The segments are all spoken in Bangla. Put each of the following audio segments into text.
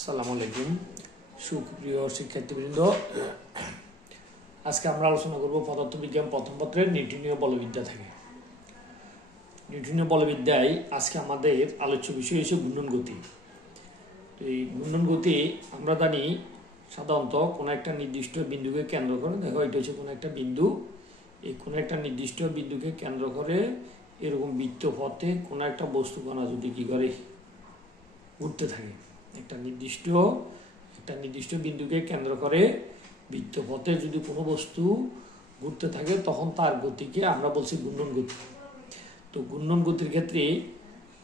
আসসালামু আলাইকুম সুপ্রিয় শিক্ষার্থীবৃন্দ, আজকে আমরা আলোচনা করব পদার্থবিজ্ঞান প্রথম পত্রের নিউটনীয় বলবিদ্যা থেকে। নিউটনীয় বলবিদ্যায় আজকে আমাদের আলোচ্য বিষয় হচ্ছে ঘূর্ণন গতি। তো এই ঘূর্ণন গতি আমরা জানি সাধারণত কোনো একটা নির্দিষ্ট বিন্দুকে কেন্দ্র করে, দেখো এটা হচ্ছে কোনো একটা বিন্দু, এই কোনো একটা নির্দিষ্ট বিন্দুকে কেন্দ্র করে এরকম বৃত্তপথে কোনো একটা বস্তু কণা যদি কি করে ঘুরতে থাকে, একটা নির্দিষ্ট বিন্দুকে কেন্দ্র করে বৃত্তপথে যদি কোনো বস্তু ঘুরতে থাকে তখন তার গতিকে আমরা বলছি ঘূর্ণন গতি। তো ঘূর্ণন গতির ক্ষেত্রে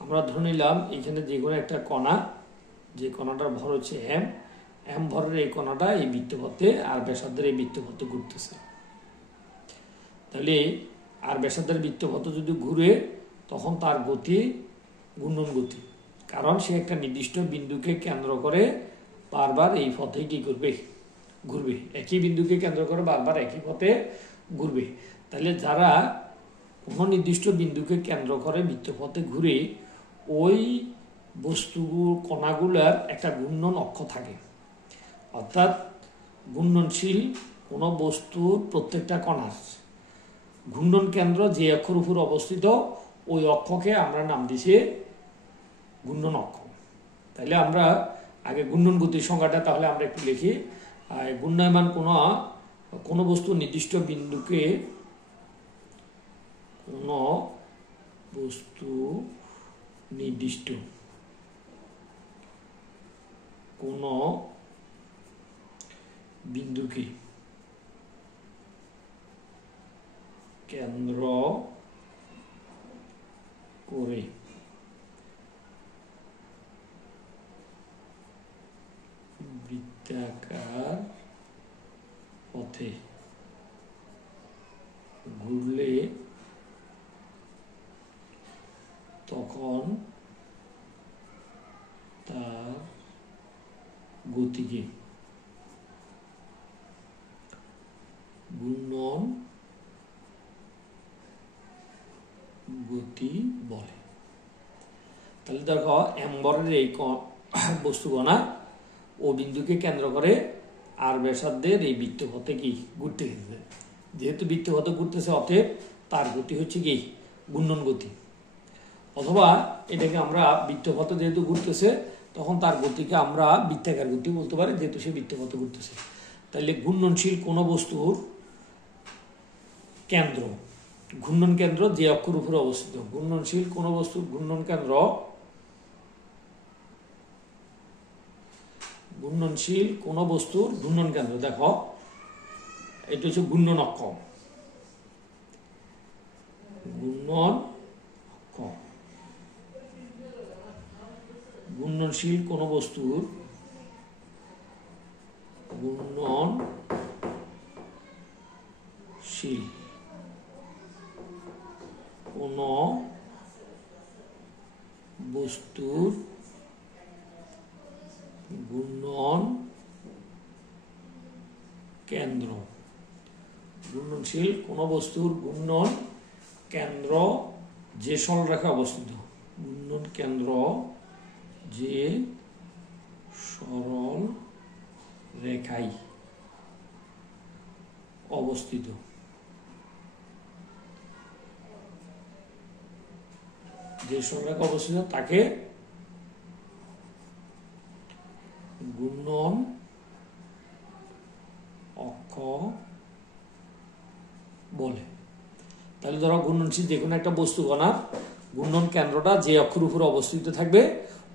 আমরা ধরে নিলাম এখানে যে কোনো একটা কণা, যে কণাটার ভর হচ্ছে এম ভরের এই কণাটা এই বৃত্তপথে আর ব্যাসার্ধের এই বৃত্তপথে ঘুরতেছে। তাহলে আর ব্যাসার্ধের বৃত্তপথ যদি ঘুরে তখন তার গতি ঘূর্ণন গতি, কারণ সে একটা নির্দিষ্ট বিন্দুকে কেন্দ্র করে বারবার এই পথে কি করবে, ঘুরবে, একই বিন্দুকে কেন্দ্র করে বারবার একই পথে ঘুরবে। তাহলে যারা কোনো নির্দিষ্ট বিন্দুকে কেন্দ্র করে বৃত্তপথে ঘুরে ওই বস্তুগুলো কণাগুলার একটা ঘূর্ণন অক্ষ থাকে, অর্থাৎ ঘূর্ণনশীল কোনো বস্তুর প্রত্যেকটা কণার ঘূর্ণন কেন্দ্র যে অক্ষর উপর অবস্থিত ওই অক্ষকে আমরা নাম দিছি ঘূর্ণন অক্ষ। তাহলে আমরা আগে ঘূর্ণন গতির সংজ্ঞাটা তাহলে আমরা একটু লিখি। ঘূর্ণায়মান কোনো বস্তু নির্দিষ্ট বিন্দুকে কোনো বস্তু নির্দিষ্ট কোনো বিন্দুকে কেন্দ্র করে বৃত্তাকার পথে ঘুরলে তখন তার গতিকে ঘূর্ণন গতি বলে। তাহলে দেখো এম্বরের এই বস্তুকণা ও বিন্দুকে কেন্দ্র করে আর ব্যাসার্ধের এই বৃত্তপথে কি ঘুরতে গেছে, যেহেতু বৃত্তপথে ঘুরতেছে অতএব তার গতি হচ্ছে কি ঘূর্ণন গতি। অথবা এটাকে আমরা বৃত্তপথে যেহেতু ঘুরতেছে তখন তার গতিকে আমরা বৃত্তাকার গতি বলতে পারি, যেহেতু সে বৃত্তপথে ঘুরতেছে। তাহলে ঘূর্ণনশীল কোনো বস্তুর কেন্দ্র, ঘূর্ণন কেন্দ্র যে অক্ষর উপরে অবস্থিত, ঘূর্ণনশীল কোনো বস্তুর ঘূর্ণন কেন্দ্র, ঘূর্ণনশীল কোনো বস্তুর ঘূর্ণন কেন্দ্র, দেখো এটা হচ্ছে ঘূর্ণন অক্ষ, ঘূর্ণন অক্ষ। ঘূর্ণনশীল কোনো বস্তুর ঘূর্ণনশীল কোনো বস্তুর ঘূর্ণন কেন্দ্র, ঘূর্ণনশীল কোনো বস্তুর ঘূর্ণন কেন্দ্র যে সরলরেখায় অবস্থিত, ঘূর্ণন কেন্দ্র যে সরল রেখায় অবস্থিত, যে সরলরেখা অবস্থিত তাকে ঘূর্ণন অক্ষ বলে। তাহলে ধরো ঘূর্ণনশীল যে কোনো একটা বস্তু কণার ঘূর্ণন কেন্দ্রটা যে অক্ষর উপরে অবস্থিত থাকবে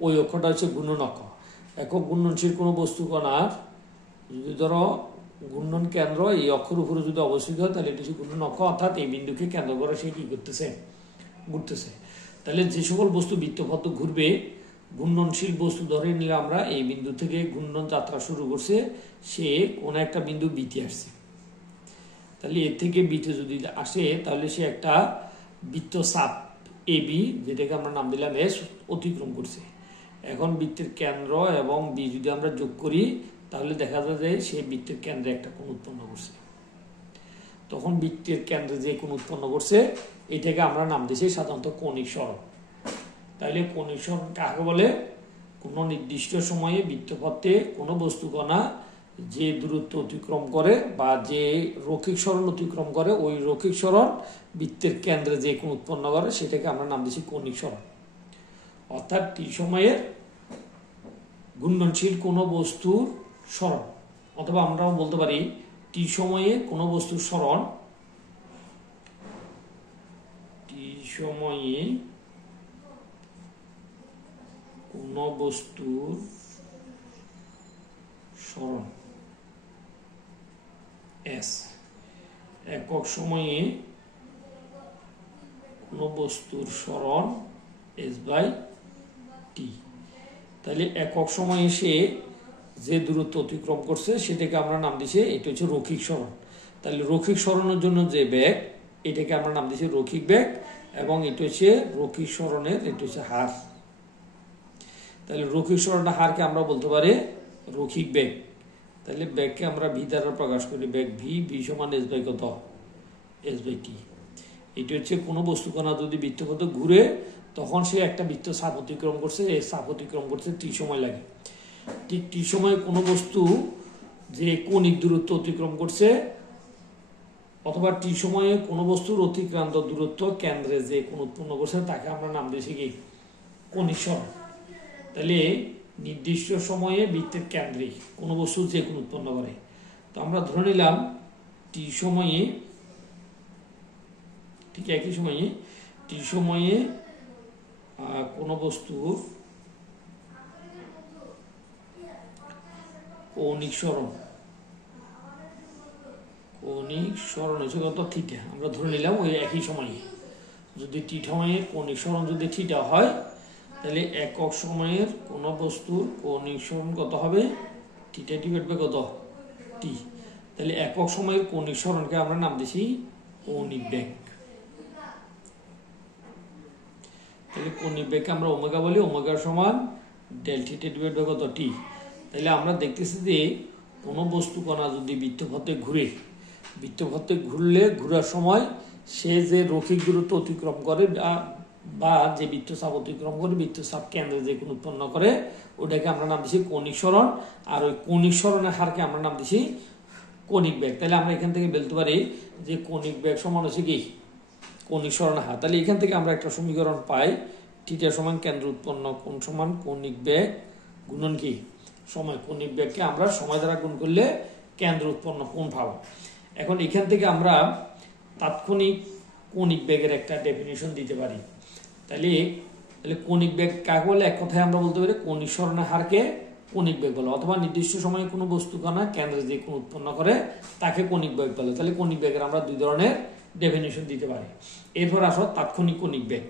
ওই অক্ষটা হচ্ছে ঘূর্ণন অক্ষ। একক ঘূর্ণনশীল কোনো বস্তু কণার যদি ধরো ঘূর্ণন কেন্দ্র এই অক্ষর উপরে যদি অবস্থিত হয় তাহলে এটা হচ্ছে ঘূর্ণন অক্ষ, অর্থাৎ এই বিন্দুকে কেন্দ্র করে সে কি করতেছে, ঘুরতেছে। তাহলে যে সকল বস্তু বৃত্তপথে ঘুরবে, ঘূর্ণনশীল বস্তু ধরে নিলে আমরা এই বিন্দু থেকে ঘূর্ণন যাত্রা শুরু করছে, সে কোন একটা বিন্দু বিতে আসছে, তাহলে এর থেকে বিতে যদি আসে তাহলে সে একটা বৃত্তচাপ এবি, যেটাকে আমরা নাম দিলাম এস, অতিক্রম করছে। এখন বৃত্তের কেন্দ্র এবং বি যদি আমরা যোগ করি তাহলে দেখা যায় যে সে বৃত্তের কেন্দ্রে একটা কোণ উৎপন্ন করছে। তখন বৃত্তের কেন্দ্রে যে কোণ উৎপন্ন করছে এটাকে আমরা নাম দিয়েছি সাধারণত কৌণিক সরণ। তাইলে কৌণিক সরণ কাকে বলে? কোনো নির্দিষ্ট সময়ে বৃত্তপথে কোনো বস্তু কণা যে দূরত্ব অতিক্রম করে বা যে রৈখিক সরণ অতিক্রম করে ওই রৈখিক সরণ বৃত্তের কেন্দ্রে যে কোণ উৎপন্ন করে সেটাকে আমরা নাম দিচ্ছি কৌণিক সরণ। অর্থাৎ টি সময়ের ঘূর্ণনশীল কোনো বস্তুর সরণ, অথবা আমরাও বলতে পারি টি সময়ে কোনো বস্তুর সরণ, টি সময়ে কোনো বস্তুর সরণ এস, একক সময়ে কোনো বস্তুর সরণ এস বাই টি। তাহলে একক সময়ে সে যে দূরত্ব অতিক্রম করছে সেটাকে আমরা নাম দিচ্ছি, এটা হচ্ছে রৈখিক সরণ। তাহলে রৈখিক সরণের জন্য যে বেগ, এটাকে আমরা নাম দিচ্ছি রৈখিক বেগ, এবং এটা হচ্ছে রৈখিক সরণের এটা হচ্ছে হার। তাহলে রৈখিক সরণের হারকে আমরা বলতে পারি রৈখিক বেগ। তাহলে বেগকে আমরা ভি দ্বারা প্রকাশ করি, বেগ ভি, ভি সমান এস বাই কত, এস বাই টি। এটি হচ্ছে কোনো বস্তু কণা যদি বৃত্তপথে ঘুরে তখন সে একটা বৃত্ত চাপ অতিক্রম করছে, এই চাপ অতিক্রম করছে টি সময় লাগে। ঠিক টি সময়ে কোনো বস্তু যে কৌণিক দূরত্ব অতিক্রম করছে, অথবা টি সময়ে কোনো বস্তুর অতিক্রান্ত দূরত্ব কেন্দ্রে যে কোণ উৎপন্ন করছে তাকে আমরা নাম দিয়েছি কি কৌণিক সরণ। তাহলে নির্দিষ্ট সময়ে বৃত্তের কেন্দ্রে কোনো বস্তু যে কোণ উৎপন্ন করে, তো আমরা ধরে নিলাম টি সময়ে, ঠিক একই সময়ে টি সময়ে কোনো বস্তুর কৌণিক সরণ, কৌণিক সরণ হচ্ছে কত থিটা। আমরা ধরে নিলাম ওই একই সময়ে যদি টি সময়ে কৌণিক সরণ যদি থিটা হয়, তাহলে একক সময়ের কোনো বস্তুর কৌণিক সরণ কত হবে, থিটা ডিভাইড বাই কত, টি। তাহলে একক সময়ের কৌণিক সরণকে আমরা নাম দিছি কৌণিক বেগ। তাহলে কৌণিক বেগকে আমরা ওমেগা বলি, ওমেগা সমান ডেল থিটা ডিভাইড বাই কত, টি। তাহলে আমরা দেখতেছি যে কোনো বস্তু কণা যদি বৃত্তপথে ঘুরে, বৃত্তপথে ঘুরলে ঘুরার সময় সে যে রৈখিক দূরত্ব অতিক্রম করে বা যে বৃত্তচাপ অতিক্রম করে বৃত্তচাপ কেন্দ্রে যে কোণ উৎপন্ন করে ওটাকে আমরা নাম দিচ্ছি কৌণিক সরণ, আর ওই কৌণিক সরণের হারকে আমরা নাম দিচ্ছি কৌণিক বেগ। তাহলে আমরা এখান থেকে বলতে পারি যে কৌণিক বেগ সমান হচ্ছে কি কৌণিক সরণের হার। তাহলে এখান থেকে আমরা একটা সমীকরণ পাই, থিটা সমান কেন্দ্র উৎপন্ন কোণ সমান কৌণিক বেগ গুণন কি সময়। কৌণিক বেগকে আমরা সময় দ্বারা গুণ করলে কেন্দ্র উৎপন্ন কোণ পাবো। এখন এখান থেকে আমরা তাৎক্ষণিক কৌণিক বেগের একটা ডেফিনিশন দিতে পারি। তাহলে কৌণিক বেগ কাকে বলে, এক কথায় আমরা বলতে পারি কৌণিক সরণের হারকে কৌণিক বেগ বলে, অথবা নির্দিষ্ট সময়ে কোনো বস্তু কণা কেন্দ্রে যে কোণ উৎপন্ন করে তাকে কৌণিক বেগ বলে। তাহলে কৌণিক বেগের আমরা দুই ধরনের ডেফিনিশন দিতে পারি। এরপর আসো তাৎক্ষণিক কৌণিক বেগ।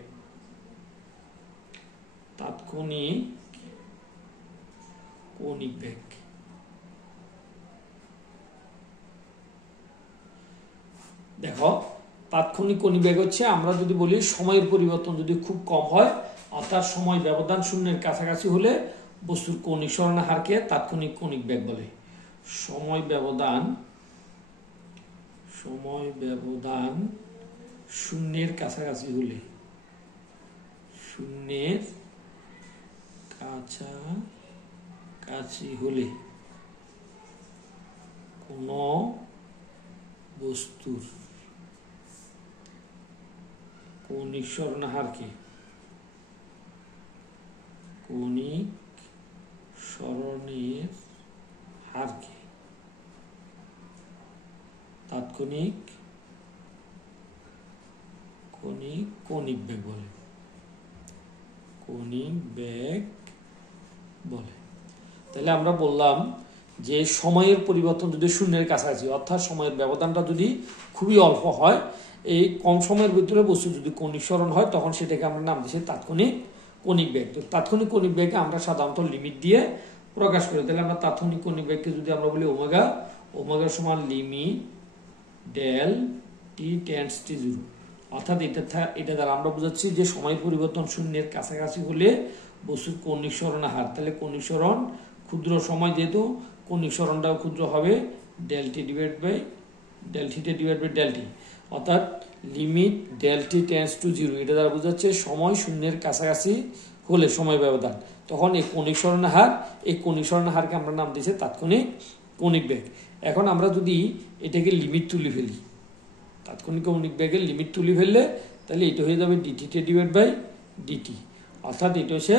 তাৎক্ষণিক কৌণিক বেগ, দেখো তাৎক্ষণিক কৌণিক বেগ হচ্ছে, আমরা যদি বলি সময়ের পরিবর্তন যদি খুব কম হয়, অর্থাৎ সময় ব্যবধান শূন্যের কাছাকাছি হলে বস্তুর কৌণিক সরণের হারকে তাৎক্ষণিক কৌণিক বেগ বলে। সময় ব্যবধান শূন্যের কাছাকাছি হলে, শূন্যের কাছাকাছি হলে কোন বস্তুর কৌণিক সরণের হারকে, কৌণিক সরণের হারকে তাৎক্ষণিক কৌণিক বেগ বলে, কৌণিক বেগ বলে। তাহলে আমরা বললাম যে সময়ের পরিবর্তন যদি শূন্যের কাছাকাছি, অর্থাৎ সময়ের ব্যবধানটা যদি খুবই অল্প হয়, এই কম সময়ের ভিতরে বস্তু যদি কৌণিক সরণ হয় তখন সেটাকে আমরা নাম দিচ্ছি তাৎক্ষণিক কৌণিক বেগ। তো তাৎক্ষণিক কৌণিক বেগকে আমরা সাধারণত লিমিট দিয়ে প্রকাশ করি। তাহলে আমরা তাৎক্ষণিক কৌণিক বেগকে যদি আমরা বলি ওমেগা, ওমেগা সমান limit del T tends to 0, অর্থাৎ এটা দ্বারা আমরা বুঝাচ্ছি যে সময়ের পরিবর্তন শূন্যের কাছাকাছি হলে বস্তুর কৌণিক সরণের হার। তাহলে কৌণিক সরণ ক্ষুদ্র সময়, যেহেতু কৌণিক সরণটাও ক্ষুদ্র হবে, del t divide by del theta divide by del t, অর্থাৎ limit del T tends to 0, এটা দ্বারা বোঝাচ্ছে সময় শূন্যের কাছাকাছি হলে সময় ব্যবধান। তো তখন এই কৌণিক সরণের হার, এই কৌণিক সরণের হারকে আমরা নাম দিয়েছি তাৎক্ষণিক কৌণিক বেগ। এখন আমরা যদি এটাকে লিমিট তুলে ফেলি, তাৎক্ষণিক কৌণিক বেগের লিমিট তুলে ফেললে তাহলে এটা হয়ে যাবে ডিটি ডিভাইড বাই ডিটি, অর্থাৎ এটা হচ্ছে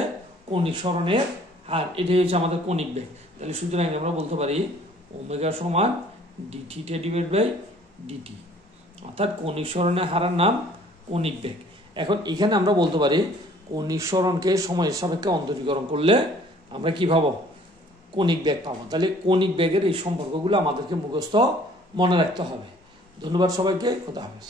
কৌণিক সরণের হার, এটাই হচ্ছে আমাদের কৌণিক বেগ। তাহলে সুতরাং আমরা বলতে পারি ওমেগা সমান ডিটি ডিভাইড বাই ডিটি, অর্থাৎ কৌণিক সরণের হারের নাম কৌণিক বেগ। এখন এখানে আমরা বলতে পারি কৌণিক সরণকে সময়ের সাপেক্ষে অন্তরীকরণ করলে আমরা কি পাবো, কৌণিক বেগ পাবো। তাহলে কৌণিক বেগের এই সম্পর্কগুলো আমাদেরকে মুখস্থ মনে রাখতে হবে। ধন্যবাদ সবাইকে, খোদা হাফেজ।